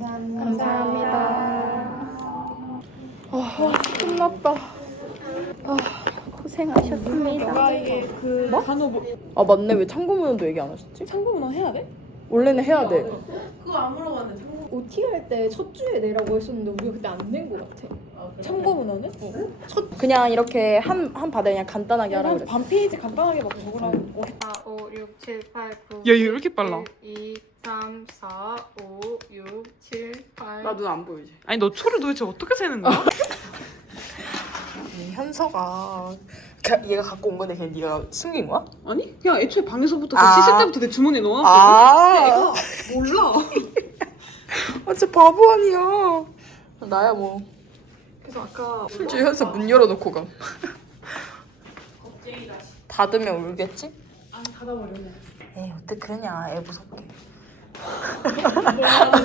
감사합니다. 감사합니다. 아, 끝났다. 아, 고생하셨습니다. 이게 그 뭐? 간호 뭐, 아, 맞네. 왜 참고문헌도 얘기 안 하셨지? 참고문헌 해야 돼? 원래는 해야 돼. 그거 안 물어봤네. 참고. OT 할때 첫 주에 내라고 했었는데 우리가 그때 안 낸 거 같아. 참고문헌은? 그냥 이렇게 한, 한 바닥 그냥 간단하게 하라 그냥 그랬어. 반 페이지 간단하게 막 적으라고. 4, 5, 6, 7, 8, 9. 야, 이거 왜 이렇게 빨라? 2, 3, 4, 5, 6, 7, 8. 눈안 보이지? 아니 너 초를 도대체 어떻게 세는 거야? 현서가 그- 얘가 갖고 온 건데 그냥 네가 숨긴 거야? 아니 그냥 애초에 방에서부터 아. 그 씻을 때부터 내 주머니에 넣어놨거든. 아, 애가 몰라. 아 진짜 바보 아니야. 나야 뭐. 그래서 아까 솔직히 현서 문 열어놓고 가. 닫으면 울겠지? 안 닫아버렸네. 에이 그러냐 애 무섭게.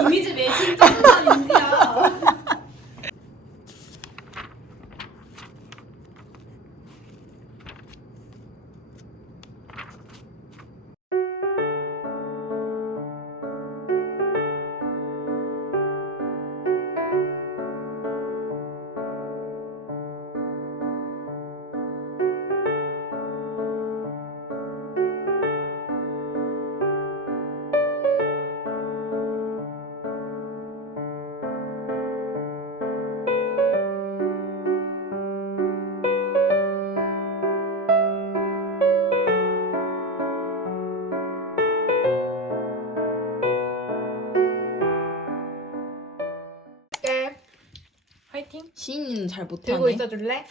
이미지 메이킹 짱난 인지야. 화이팅. 시인이는 잘 들고 못하네. 있어줄래?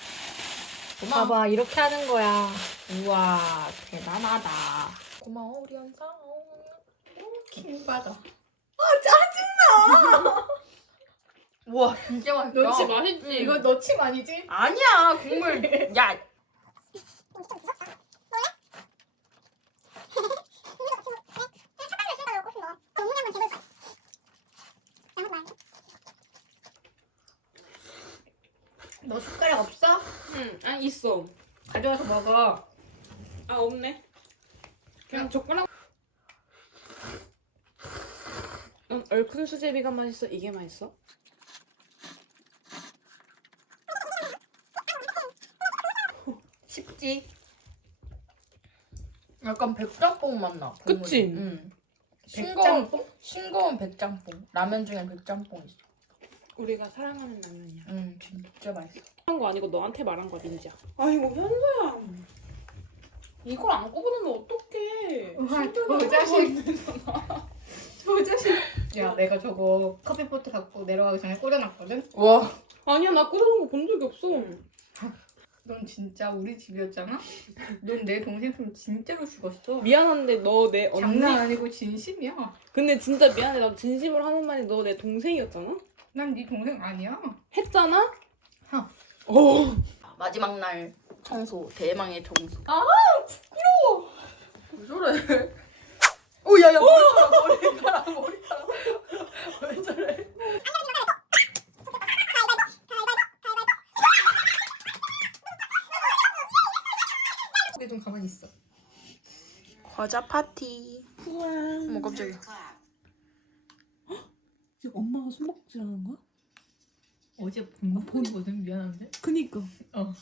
고마워. 봐봐, 이렇게 하는 거야. 우와 대단하다. 고마워 우리 현서. 킹 받아. 우와 진짜 맛있다. 너치 맛있지? 이거 너침 아니지? 아니야 국물. 야 너 숟가락 없어? 응, 아 있어. 가져와서 먹어. 아 없네. 그냥 젓가락. 넌 얼큰 수제비가 맛있어? 이게 맛있어? 쉽지. 약간 백짬뽕 맛 나. 국물이. 그치? 응. 싱거운 백짬뽕? 싱거운 백짬뽕. 라면 중에 백짬뽕 있어. 우리가 사랑하는 라면이야. 응 진짜 맛있어. 한 거 아니고 너한테 말한 거야, 민지야. 아이고 현서야. 이걸 안 꼽으면 어떡해? 저 자식. 저 자식. 야 내가 저거 커피포트 갖고 내려가기 전에 꽂아놨거든? 와 아니야 나 꽂아놓은 거 본 적이 없어. 넌 진짜 우리 집이었잖아? 넌 내 동생 좀 진짜로 죽었어. 미안한데 너 내 언니. 장난 아니고 진심이야. 근데 진짜 미안해. 나 진심으로 하는 말이 너 내 동생이었잖아. 난 네 동생 아니야. 했잖아. 하. 오. 마지막 날 청소 대망의 청소. 아 부끄러워. 왜 저래? 오 야야 머리카락 머리카락 머리카락 왜 저래? 근데 좀 가만히 있어. 과자 파티. 어머 깜짝이야. 지금 엄마가 숨바꼭질 하는 거야? 어제 본 거거든 미안한데. 그니까. 어.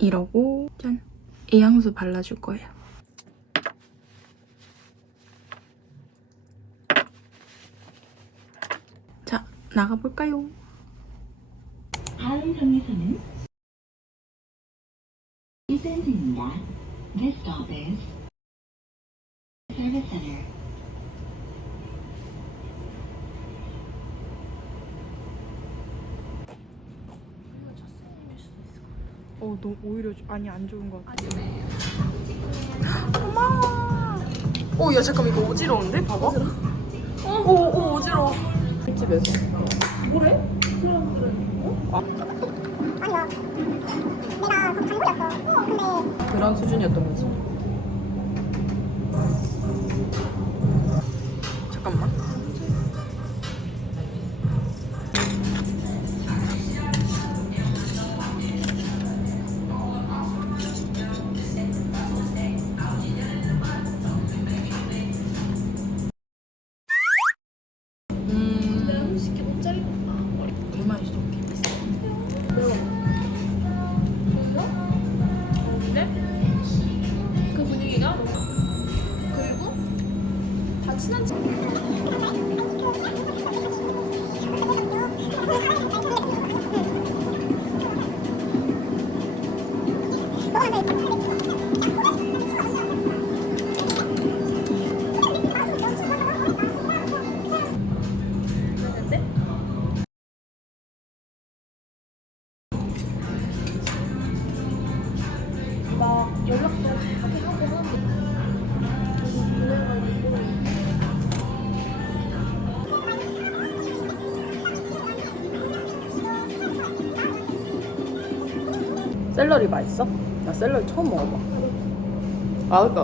이러고 짠. 이 향수 발라줄 거예요. 자, 나가볼까요? 다음 정류소는 이센트입니다. This stop is Service Center. 어, 너 오히려 좀- 아니 안 좋은 것 같아. 고마워. 어, 야 잠깐 이거 어지러운데? 봐봐. 어, 오, 오, 어지러워. 집에서. 그런 수준이었던 거지. 샐러리 맛있어? 나 샐러리 처음 먹어봐. 아, 그니까?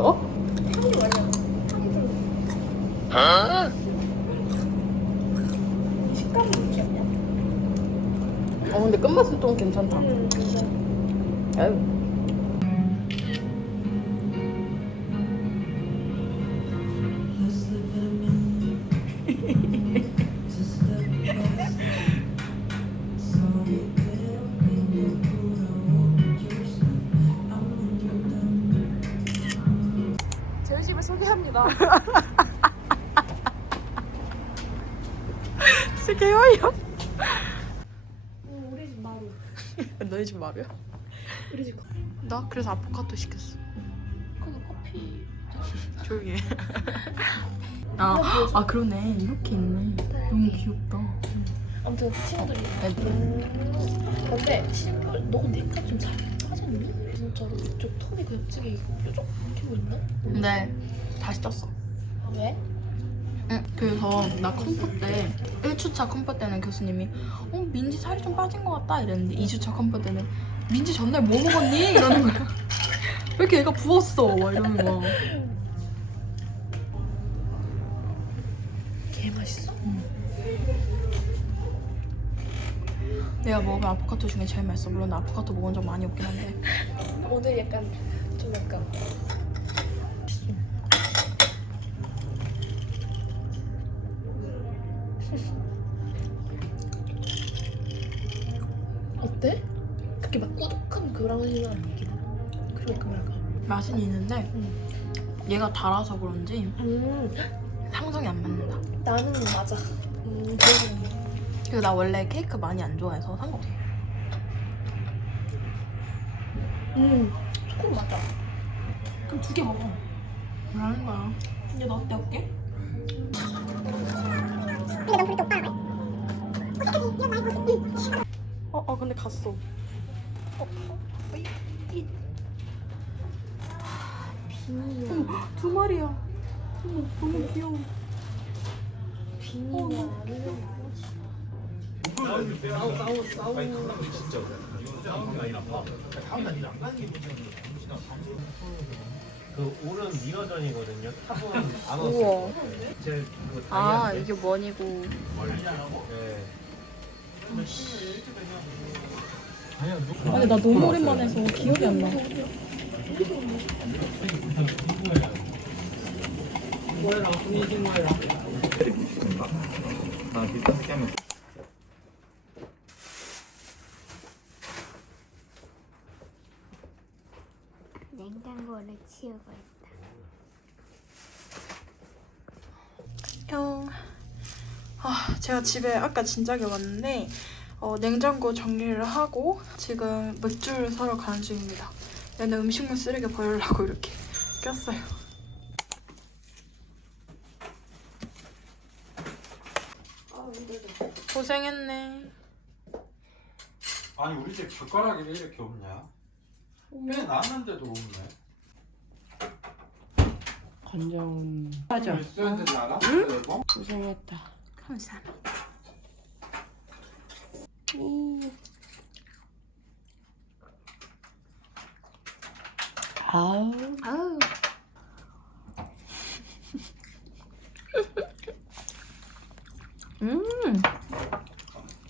어, 근데 끝맛은 좀 괜찮다. 아유. 저희 나 그래서 아포카토 시켰어. 거기 커피 조용히 해. 아, 아 그러네. 이렇게 있네. 너무 귀엽다. 아무튼 친구들이 네. 음, 근데 신발 너 내가 좀 잘 빠졌니? 진짜로 이쪽 턱이 그 옆쪽에 뾰족 이렇게 보인다? 근데 다시 떴어. 아, 왜? 응. 그래서 나 컴포 때 1주차 컴포 때는 교수님이 어 민지 살이 좀 빠진 것 같다 이랬는데 2주차 컴포 때는 민지 전날 뭐 먹었니? 이러는 거야. 왜 이렇게 애가 부었어? 막 이러는 거야. 개 맛있어? 내가 먹은 아포카토 중에 제일 맛있어. 물론 나 아포카토 먹은 적 많이 없긴 한데. 오늘 약간 좀 약간 어때? 그렇게 막 꾸덕한 그라운이는 아니긴 그리고 약간 약간 맛은 있는데 얘가 달아서 그런지 음 상성이 안 맞는다. 나는 맞아 음 그래서 그리고 나 원래 케이크 많이 안 좋아해서 상관없어. 음 조금 맞아 그럼 두 개 먹어 뭐라는 거야? 이제 너 어때 올게? 근데 갔어. 어, 어, 이, 이. 비니야 어머, 두 마리야. 어머, 너무 귀여워. 비니야 그 오른 미러전이거든요. 탑은 안. 왔어요. 제 그거 아. 이게 뭐니고. 네. 아니, 나 너무 오랜만에 해서 기억이 안 나. 냉장고를 치우고 있다. 형. 아, 제가 집에 아까 진작에 왔는데 어, 냉장고 정리를 하고 지금 맥주를 사러 가는 중입니다. 얘는 음식물 쓰레기 버리려고 이렇게 꼈어요. 고생했네. 아니 우리 집 젓가락이 왜 이렇게 없냐? 꽤 나왔는데도 없네. 간장 맞아 않아? 응? 고생했다 감사합니다. 아우 아우. 음.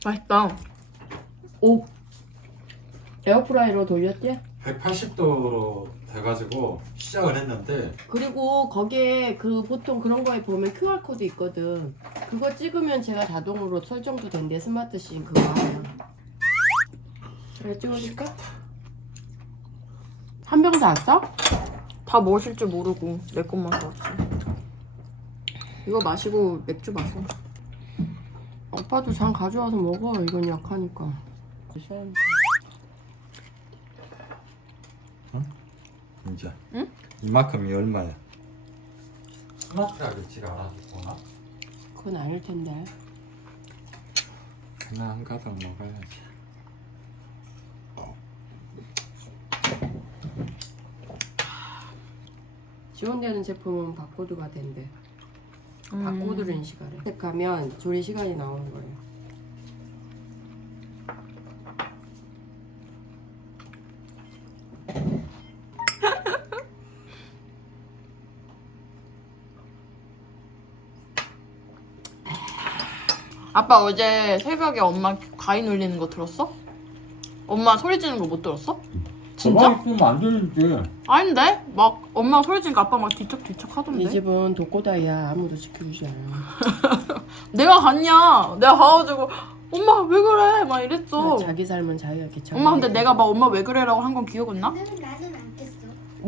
맛있다. 오 에어프라이로 돌렸지? 180도로 돼가지고 시작을 했는데 그리고 거기에 그 보통 그런 거에 보면 QR 코드 있거든. 그거 찍으면 제가 자동으로 설정도 된대 스마트 씬 그거 하면. 그래 찍어줄까? 한 병 다 왔어? 다줄 모르고 내 것만 사왔지. 이거 마시고 맥주 마셔. 오빠도 잔 가져와서 먹어. 이건 약하니까. 이제 응? 이만큼이 얼마야? 스마트하겠지가 알아줬구나. 그건 아닐 텐데. 그냥 한 가닥 먹어야지. 지원되는 제품은 바코드가 된대. 음. 바코드를 인식하래. 선택하면 조리 시간이 나오는 거예요. 아빠 어제 새벽에 엄마 가위 눌리는 거 들었어? 엄마 소리 지르는 거 못 들었어? 진짜? 있으면 안 되는데. 아닌데? 막 엄마 소리 지르니까 아빠 막 뒤척뒤척 이 하던데? 집은 독고다이야. 아무도 지켜주지 않아. 내가 갔냐? 내가 가가지고 엄마 왜 그래? 막 이랬어. 자기 삶은 자기가 개척. 엄마 근데 내가 막 엄마 왜 그래라고 한 건 기억은 나?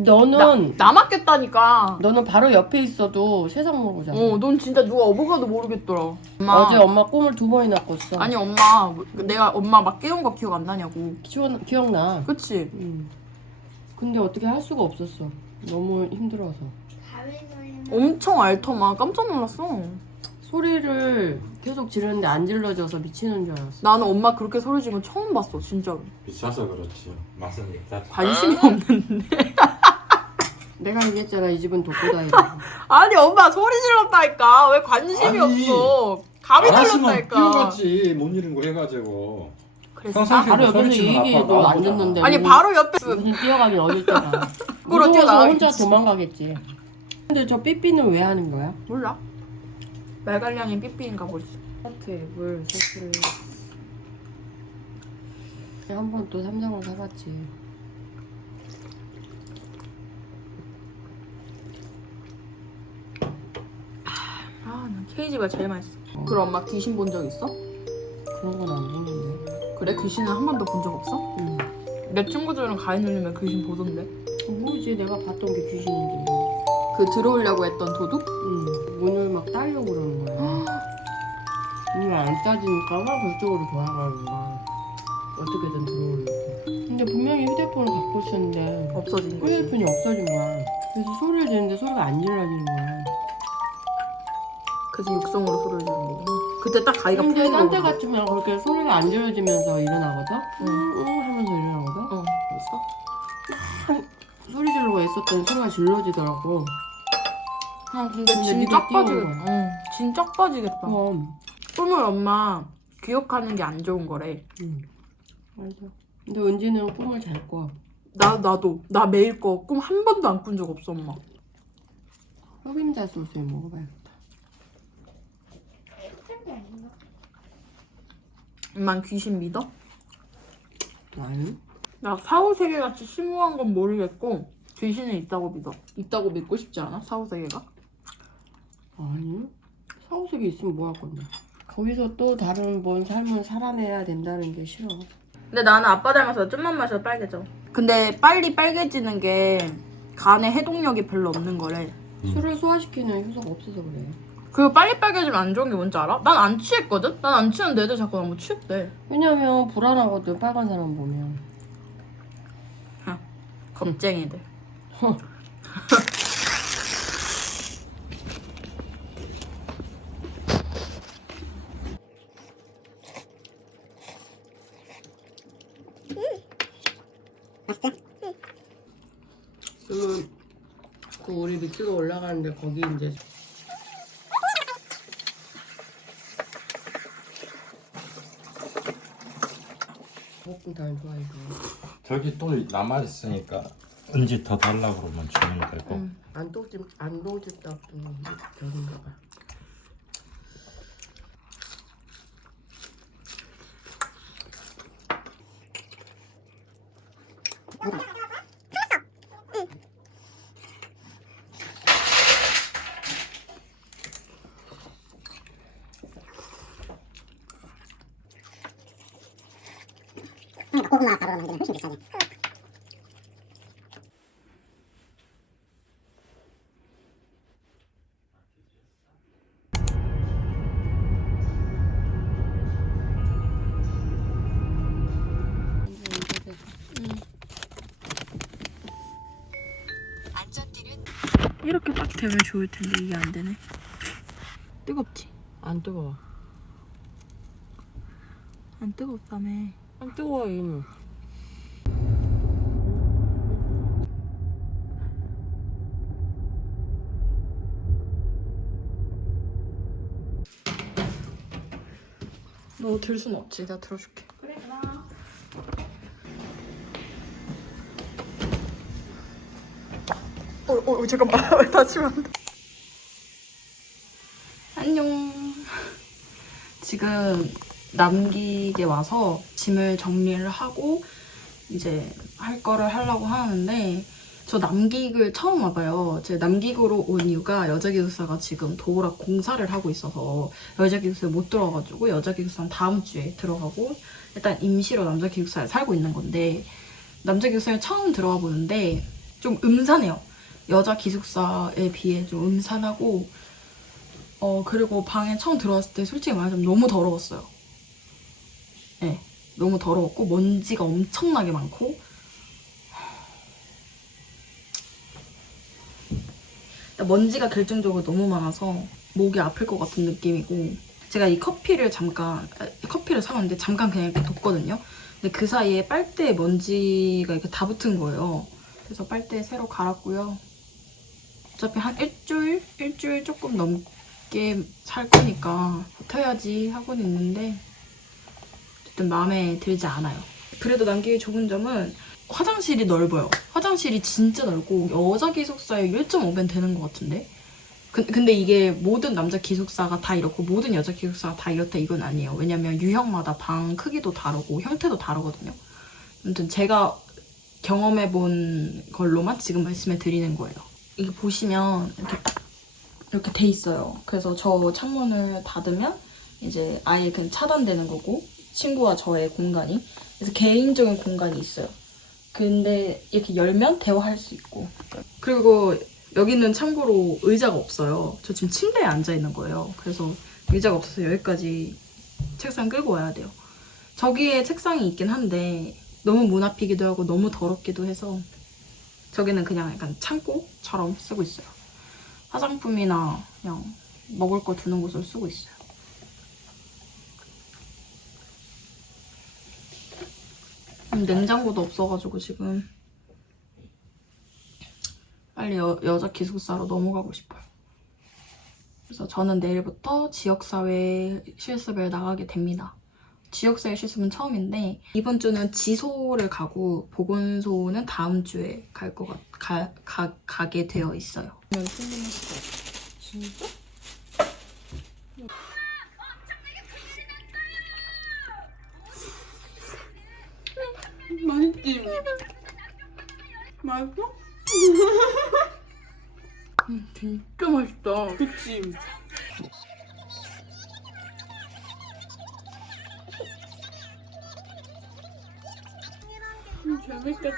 너는 나 맡겠다니까. 너는 바로 옆에 있어도 세상 모르잖아. 어, 넌 진짜 누가 어버가도 모르겠더라. 엄마. 어제 엄마 꿈을 두 번이나 꿨어. 아니 엄마 내가 엄마 막 깨운 거 기억 안 나냐고. 기억, 기억나. 그치? 음. 근데 어떻게 할 수가 없었어. 너무 힘들어서. 엄청 앓더만 깜짝 놀랐어. 소리를 계속 지르는데 안 질러져서 미치는 줄 알았어. 나는 엄마 그렇게 소리 지르는 거 처음 봤어 진짜로. 비싸서 그렇지. 맛은 있다. 관심이 없는데. 내가 얘기했잖아 이 집은 독고다이라고. 아니 엄마 소리 질렀다니까 왜 관심이 아니, 없어. 감이 알았으면 들렸다니까. 뛰어갔지. 못 잃은 거 해가지고. 그래서 평상시에 바로 옆에서 얘기도 아빠가 안. 듣는데. 아니 무슨- 바로 옆에 무슨 뛰어가긴 어딜 뛰어가. 그걸 무서워서 뛰어나가겠지. 혼자 도망가겠지. 근데 저 삐삐는 왜 하는 거야? 몰라. 말갈량이 삐삐인가 보지. 하트에 물 세트를 한 번 또 삼성을 사봤지. 아난 케이지가 제일 맛있어. 그럼 엄마 귀신 본 적 있어? 그런 건 안 보는데. 그래 귀신은 한 번도 본 적 없어? 응. 내 친구들은 가위 눌리면 귀신 보던데. 모르지 내가 봤던 게 귀신인지. 그 들어오려고 했던 도둑? 응. 문을 막 따려고 그러는 거야. 문을 안 따지니까 막 그쪽으로 돌아가는 거야. 어떻게든 들어오려고. 근데 분명히 휴대폰을 갖고 있었는데 없어진 거지. 휴대폰이 없어진 거야. 그래서 소리를 지르는데 소리가 안 질러지는 거야. 그래서 육성으로 소리를 지르는 거고. 그때 딱 가위가 근데 풀린 딴 데 거구나. 같으면 그렇게 소리가 안 질러지면서 일어나거든? 응. 응, 응 하면서 일어나거든? 어. 한 소리 지르고 있었더니 소리가 질러지더라고. 아, 근데 진짜 네가 뛰어온 빠지겠다. 거야. 응. 진짜 빠지겠다. 그럼. 꿈을 엄마 기억하는 게 안 좋은 거래. 응. 맞아. 근데 은지는 꿈을 잘 꿔. 나 나도 나 매일 꿔. 꿈한 번도 안 꾼 적 없어 엄마. 흑임자 소스에 먹어봐야겠다. 엄 만 귀신 믿어? 아니? 나 사후세계 같이 심오한 건 모르겠고 귀신은 있다고 믿어. 있다고 믿고 싶지 않아? 사후세계가? 아니? 사후세계 있으면 뭐 할 건데? 거기서 또 다른 뭔 삶을 살아내야 된다는 게 싫어. 근데 나는 아빠 닮아서 좀만 마셔도 빨개져. 근데 빨리 빨개지는 게 간에 해독력이 별로 없는 거래. 술을 소화시키는 효소가 없어서 그래. 그 빨리 빨개지면 안 좋은 게 뭔지 알아? 난 안 취했거든? 난 안 취했는데 애들 자꾸 나뭐 취했대. 왜냐면 불안하거든, 빨간 사람 보면. 겁쟁이들. 그러면 그 우리 밑으로 올라가는데 거기 이제 좋아 이거. 저기 또 남아 있으니까 언제 더 달라 그러면 주면 되고. 응. 안동집 안동집 떡도 저긴가 봐. 이렇게 딱 되면 좋을 텐데 이게 안 되네. 뜨겁지? 안 뜨거워. 안 뜨겁다며. 안 뜨거워 이모. 너들 순 없지. 내가 들어줄게. 그래 나. 어, 어, 잠깐만. 왜 다치면 안 돼. 안녕. 지금 남기게 와서 짐을 정리를 하고 이제 할 거를 하려고 하는데 저 남기글 처음 와봐요. 제 남기구로 온 이유가 여자 기숙사가 지금 도어락 공사를 하고 있어서 여자 기숙사에 못 들어가가지고 여자 기숙사는 다음 주에 들어가고 일단 임시로 남자 기숙사에 살고 있는 건데 남자 기숙사에 처음 들어가 보는데 좀 음산해요. 여자 기숙사에 비해 좀 음산하고 어 그리고 방에 처음 들어왔을 때 솔직히 말하자면 너무 더러웠어요. 네, 너무 더러웠고 먼지가 엄청나게 많고 먼지가 결정적으로 너무 많아서 목이 아플 것 같은 느낌이고 제가 이 커피를 잠깐 아, 커피를 사왔는데 잠깐 그냥 이렇게 뒀거든요. 근데 그 사이에 빨대에 먼지가 이렇게 다 붙은 거예요. 그래서 빨대 새로 갈았고요. 어차피 한 일주일? 일주일 조금 넘게 살 거니까 버텨야지 하고는 있는데 어쨌든 마음에 들지 않아요. 그래도 남기기 좋은 점은 화장실이 넓어요. 화장실이 진짜 넓고 여자 기숙사에 1.5배 되는 것 같은데? 그- 근데 이게 모든 남자 기숙사가 다 이렇고 모든 여자 기숙사가 다 이렇다 이건 아니에요. 왜냐면 유형마다 방 크기도 다르고 형태도 다르거든요. 아무튼 제가 경험해 본 걸로만 지금 말씀해 드리는 거예요. 이게 보시면 이렇게 딱 이렇게 돼 있어요. 그래서 저 창문을 닫으면 이제 아예 그냥 차단되는 거고 친구와 저의 공간이 그래서 개인적인 공간이 있어요. 근데 이렇게 열면 대화할 수 있고 그리고 여기는 참고로 의자가 없어요. 저 지금 침대에 앉아 있는 거예요. 그래서 의자가 없어서 여기까지 책상 끌고 와야 돼요. 저기에 책상이 있긴 한데 너무 문 앞이기도 하고 너무 더럽기도 해서 저기는 그냥 약간 창고처럼 쓰고 있어요. 화장품이나 그냥 먹을 거 두는 곳을 쓰고 있어요. 냉장고도 없어가지고 지금 빨리 여, 여자 기숙사로 넘어가고 싶어요. 그래서 저는 내일부터 지역사회 실습을 나가게 됩니다. 지역사회 실습은 처음인데 이번 주는 지소를 가고 보건소는 다음 주에 갈 것 같, 가, 가, 가게 되어 있어요. 맛 있지? 맛있어? 음, 진짜 맛있다. 그치? 음, 재밌겠다.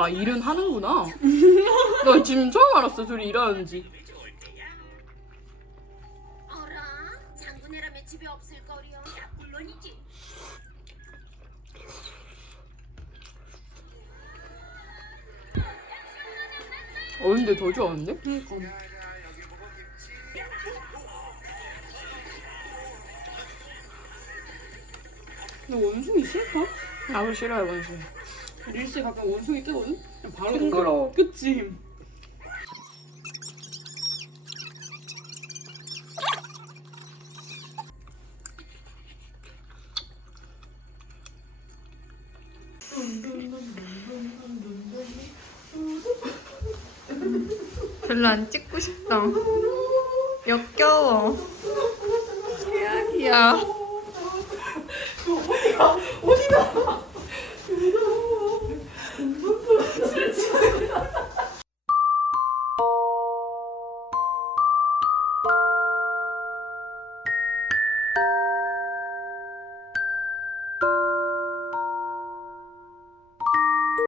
아 일은 하는구나. 나 지금 처음 알았어 둘이 일하는지. 어 근데 더 좋아하는데? 그니까. 근데 원숭이 싫다? 나도 싫어요 원숭이. 릴스에 가끔 원숭이 뜨거든? 그냥 바로 징그러워. 그치? 별로 안 찍고 싶다. 역겨워. 최악이야. 어디가? 어디가?